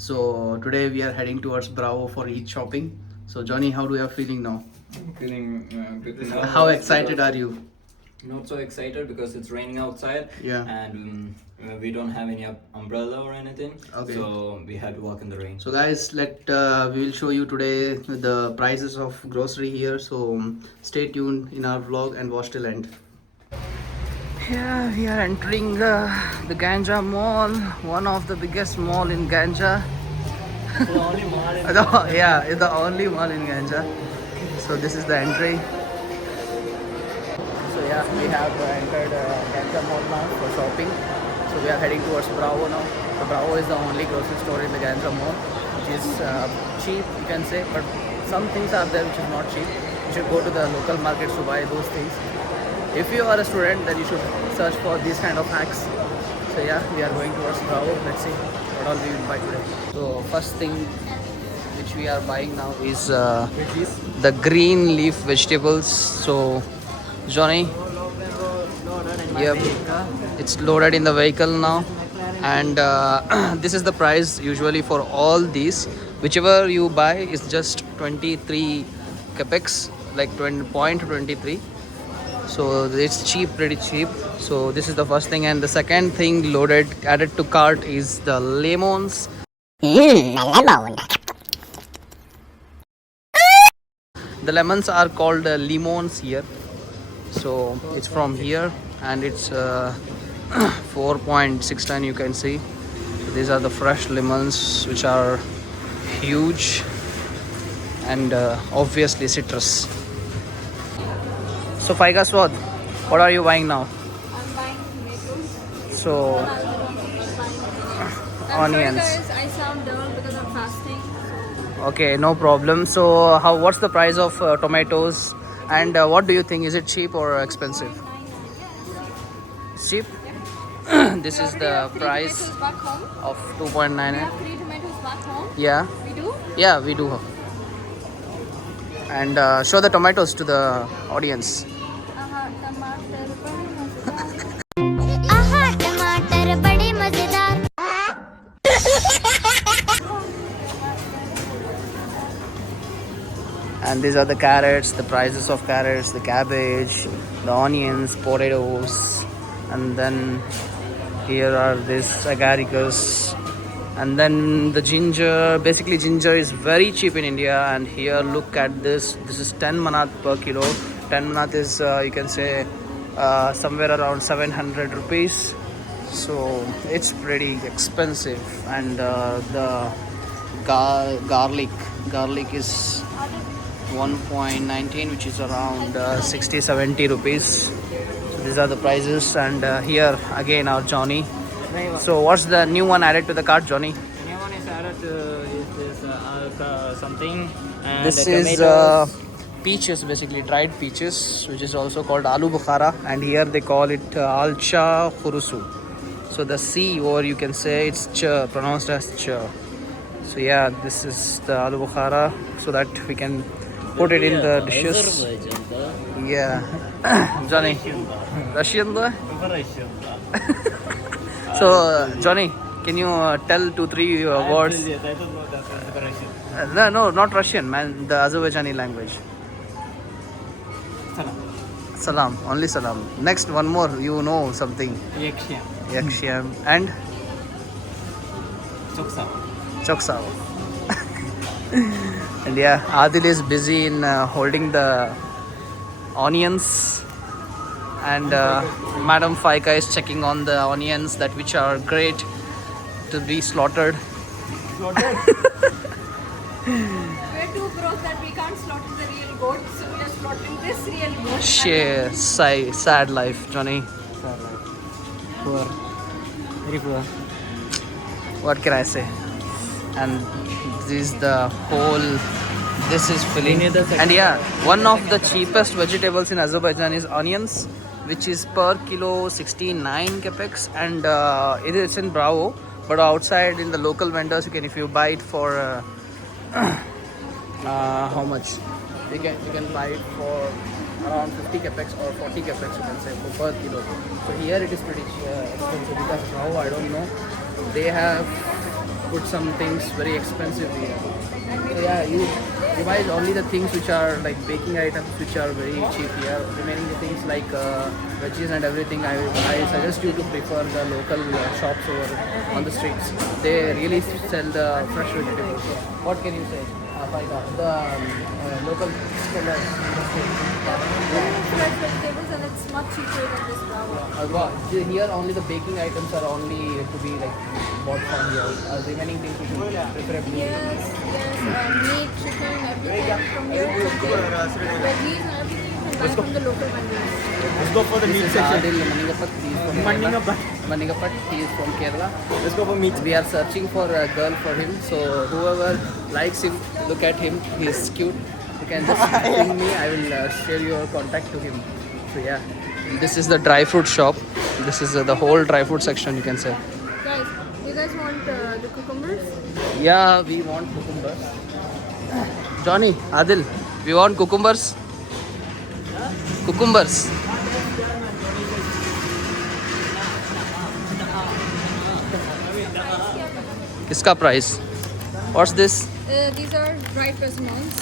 So today we are heading towards Bravo for Eid shopping. So Johnny, how do you are feeling now? I'm feeling pretty How nervous excited because are you? not so excited because it's raining outside Yeah. and we don't have any umbrella or anything. Okay. So we had to walk in the rain. So guys, we will show you today the prices of grocery here. So stay tuned in our vlog and watch till end. Yeah, we are entering the Ganja Mall, one of the biggest mall in Ganja. The only mall in Yeah, it's the only mall in Ganja. So this is the entry. So yeah, we have entered Ganja Mall now for shopping. So we are heading towards Bravo now. The Bravo is the only grocery store in the Ganja Mall, which is cheap, you can say, but some things are there which is not cheap. You should go to the local markets to buy those things. If you are a student, then you should search for these kind of hacks. So yeah, we are going towards Bravo. Let's see what all we will buy today. So first thing which we are buying now is the green leaf vegetables. So Johnny, yep, it's loaded in the vehicle now, and this is the price usually for all these. Whichever you buy is just 23 capex, like 20.23. So it's cheap, pretty cheap. So this is the first thing, and the second thing loaded added to cart is the lemons. Lemon. The lemons are called limons here. So it's from here, and it's 4.6 ton, you can see. These are the fresh lemons, which are huge and obviously citrus. So Faiga Swad, what are you buying now? I'm buying tomatoes. So I'm onions. sorry guys, I sound dull because I'm fasting. Okay, no problem. So what's the price of tomatoes, and what do you think? Is it cheap or expensive? 9.99. Cheap. This We is already the have 3 price tomatoes back home. of We 2.99. have 3 tomatoes back home. Yeah, We do? yeah, we do. And show the tomatoes to the audience. टमाटर बड़े मजेदार. आहा टमाटर बड़े मजेदार. And these are the carrots, the prices of carrots, the cabbage, the onions, potatoes, and then here are this agaricus, and then the ginger. Basically ginger is very cheap in India, and here look at this. This is 10 manat per kilo. 10 manat is you can say somewhere around 700 rupees. So it's pretty expensive. And the garlic is 1.19, which is around 60-70 rupees. So these are the prices, and here again our Johnny. So what's the new one added to the cart, Johnny? Anyone is added is this something. And This the is tomatoes. peaches, basically dried peaches, which is also called aloo bukhara, and here they call it alcha khurusu. So the C, or you can say it's ch, pronounced as ch. So yeah, this is the aloo bukhara, so that we can put it in the dishes. Yeah, Johnny, Russian though. So Johnny, can you tell 2-3 words? No, not Russian, man. The Azerbaijani language. Salam, only salam. Next, one more. You know something. Yakshiam and Choksav. And yeah, Adil is busy in holding the onions, and Madam Faika is checking on the onions that which are great to be slaughtered. We're too broke that we can't slaughter the real goat, so we are slaughtering this real goat. Share, sad life, Johnny. Poor. Very poor. What can I say? And this is the whole. This is filling. And yeah, one of the cheapest vegetables in Azerbaijan is onions, which is per kilo 69 capex, and it is in Bravo. But outside in the local vendors, you can, if you buy it for how much? You can buy it for around 50 capex or 40 capex, you can say, per kilo. So here it is pretty expensive, because now I don't know. They have put some things very expensive here. So yeah, you buy only the things which are like baking items which are very cheap here. Remaining the things like veggies and everything, I suggest you to prefer the local shops over on the streets. They really sell the fresh vegetables. So what can you say? By the local sellers in the street. Fresh vegetables and it's much cheaper than this Bravo. Here only the baking items are only to be like bought from here. Remaining things you should preferably. Yes, meat, chicken, everything from here. Veggies and everything you can buy from the local vendors. Let's go for the meat This is section. Adil Manigapat. He is from Manigapat. Manigapat. He is from Kerala. Let's go for meat. We are searching for a girl for him. So whoever likes him, look at him. He is cute. You can just ping me. I will share your contact to him. So yeah, this is the dry fruit shop. This is the whole dry fruit section. You can say. Guys, you guys want the cucumbers? Yeah, we want cucumbers. Johnny, Adil, we want cucumbers. Cucumbers. Kiska price? What's this? These are dried persimmons.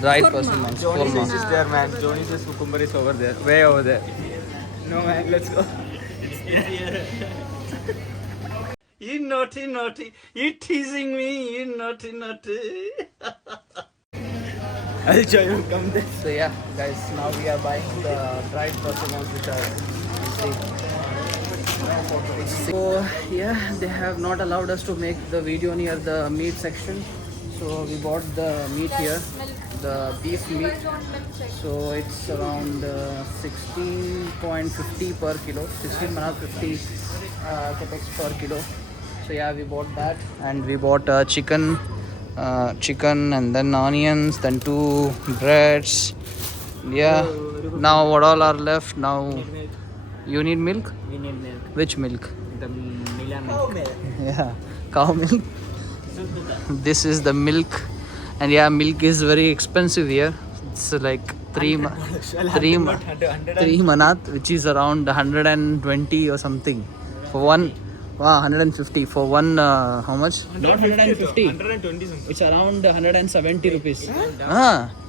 Dried Korma. persimmons. Johnny Korma. says there, man. Johnny says cucumber is over there. Way over there. No, man. Let's go. You naughty, naughty. You teasing me. You naughty, naughty. I'll show you. Come there. So yeah, guys, now we are buying the dried persimmons which are cheap. So yeah, they have not allowed us to make the video near the meat section. So we bought the meat here, the beef meat. So it's around 16.50 per kilo, 16.50 capex per kilo. So yeah, we bought that, and we bought chicken, and then onions, then 2 breads. Yeah. Now what all are left? Now you need milk. We need milk. Which milk? The Mila milk. Yeah, cow milk. This is the milk, and yeah, milk is very expensive here. It's like 3 manat, which is around 120 or something for one. Wow, 150 for one. How much? Not 150. 120 something. It's around 170 rupees.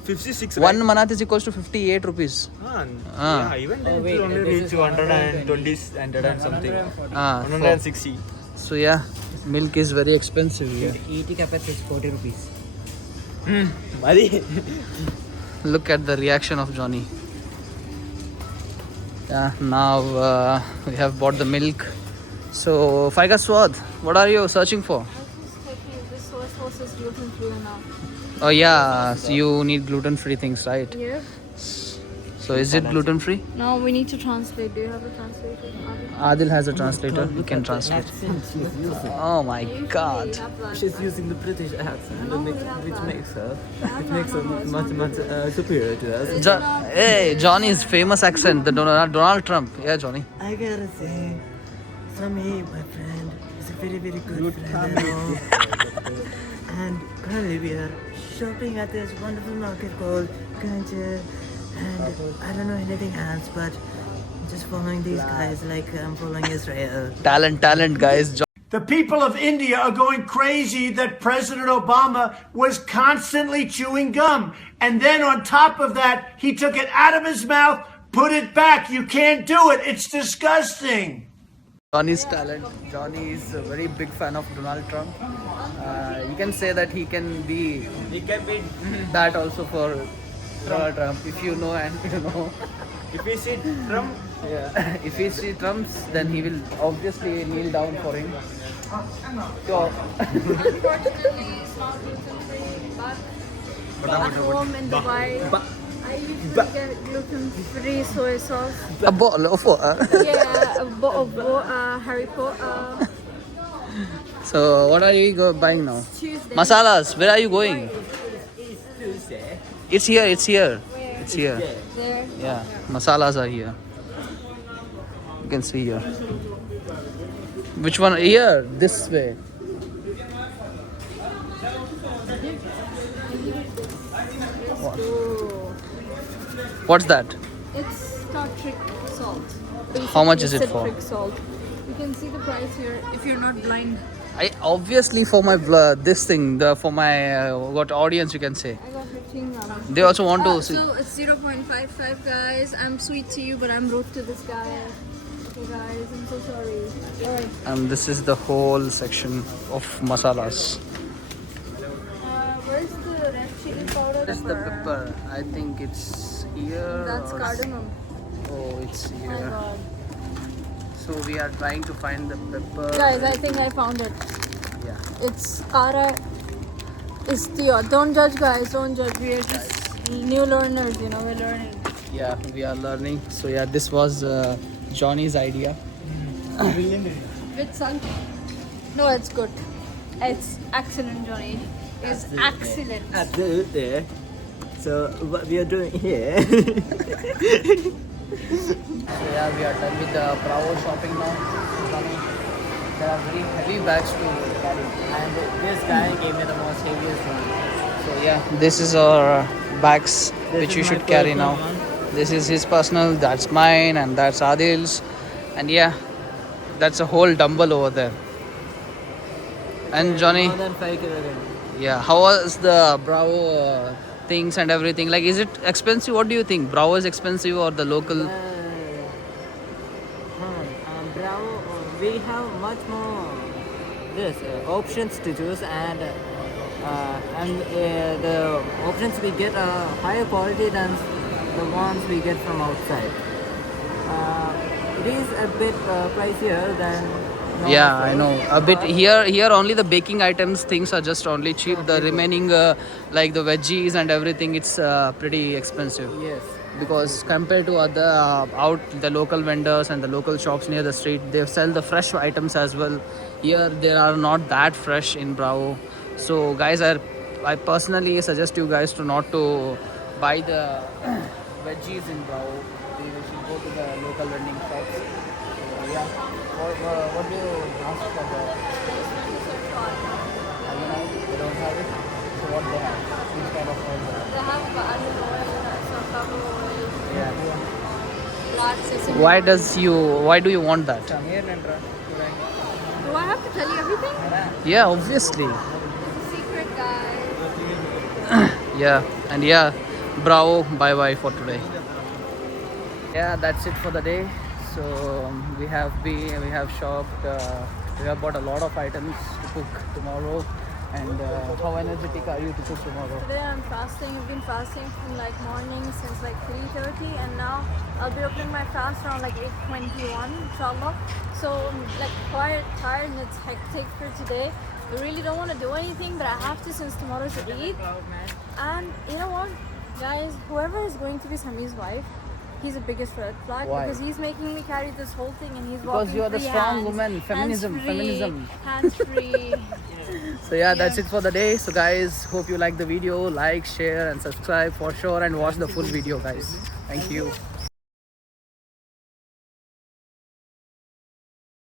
56. One manat is equals to 58 rupees. Yeah, even then it will only reach 120 and something. 160. So yeah, milk is very expensive here. 80 capex is 40 rupees. Look at the reaction of Johnny. Yeah, now we have bought the milk. So, Faiga Swad, what are you searching for? I was just checking if this soy sauce is gluten free or not. Oh yeah, so you need gluten-free things, right? Yeah. So is it gluten-free? No, we need to translate. Do you have a translator? Adil has a translator. He can translate. Oh my God. She's using the British accent, No, which we have that. makes her much superior to us. Hey, Johnny's famous accent, the Donald Trump. Yeah, Johnny. I gotta say, Sami, my friend, is a very, very good friend. And currently we are shopping at this wonderful market called Ganjar. And I don't know anything else, but just following these guys like I'm following Israel. Talent, guys. The people of India are going crazy that President Obama was constantly chewing gum. And then on top of that, he took it out of his mouth, put it back. You can't do it. It's disgusting. Johnny's talent. Johnny is a very big fan of Donald Trump. You can say that he can be that also for Donald Trump. If you know and you know. If we see Trump, Yeah. If he see Trump's, then he will obviously kneel down for him. So, Unfortunately, it's not gluten free, but at home in Dubai, I usually get gluten free soy sauce. a bottle of water. Yeah, a bowl of Harry Potter. So, what are you buying now? Tuesday. Masalas. Where are you going? It's here. It's here. It's here. There. Yeah. Masalas are here. You can see here. Which one? Here. This way. What's that? It's tartric salt. How much is it Basically for? citric salt. You can see the price here if you're not blind. I obviously for my this thing, for my what audience you can say. I got 15 grams. They also want to see. So it's 0.55, guys. I'm sweet to you, but I'm rude to this guy. Okay, guys, I'm so sorry. Alright. And this is the whole section of masalas. Where's the red chili powder? This is the pepper. I think it's here. That's or- cardamom. Oh, it's Oh my here. god. So we are trying to find the pepper. Guys, I think I found it. Yeah. It's Kara Istio. Don't judge, guys. Don't judge. We are just new learners, you know. We're learning. Yeah, we are learning. So yeah, this was Johnny's idea. With salt. No, it's good. It's excellent, Johnny. It's excellent. Absolutely. So what we are doing here? So yeah, we are done with the Bravo shopping now. Johnny, there are very heavy bags to carry. And this guy gave me the most heaviest one. So yeah, this is our bags This which is you my should carry personal now. one. This is his personal, that's mine, and that's Adil's. And yeah, that's a whole dumbbell over there. And Johnny, More than 5 kilograms. yeah, how was the Bravo things and everything? Like, is it expensive? What do you think? Bravo is expensive or the local? Bravo, we have much more options to choose, and the options we get are higher quality than the ones we get from outside. It is a bit pricier than normal Yeah, I stores, know. A bit but here only the baking items things are just only cheap. The remaining like the veggies and everything, it's pretty expensive. Yes. Because compared to other out the local vendors and the local shops near the street, they sell the fresh items as well. Here they are not that fresh in Bravo. So guys, I personally suggest you guys to not to buy the veggies in Bravo. You should go to the local vending shops. So, yeah. What do you ask for the? They don't have it. So what they have? Which kind of oil they have? They have almond oil, sunflower oil, Yeah. black sesame. Why do you want that? Do I have to tell you everything? Yeah, obviously. Secret, guys. Yeah, and yeah, Bravo, bye bye for today. Yeah, that's it for the day. So we have shopped, we have bought a lot of items to cook tomorrow. And how energetic are you to cook tomorrow? Today I'm fasting. I've been fasting from like morning since like 3:30, and now I'll be opening my fast around like 8:21, inshallah. So I'm like quite tired and it's hectic for today. I really don't want to do anything, but I have to since tomorrow's Eid. And you know what, guys, whoever is going to be Sami's wife, he's the biggest red flag. Why? Because he's making me carry this whole thing, and he's Because walking you are the free strong hands, woman. Feminism, hands-free, feminism. hands-free. So yeah, that's it for the day. So guys, hope you like the video. Like, share and subscribe for sure, and watch the full video, guys. Thank you.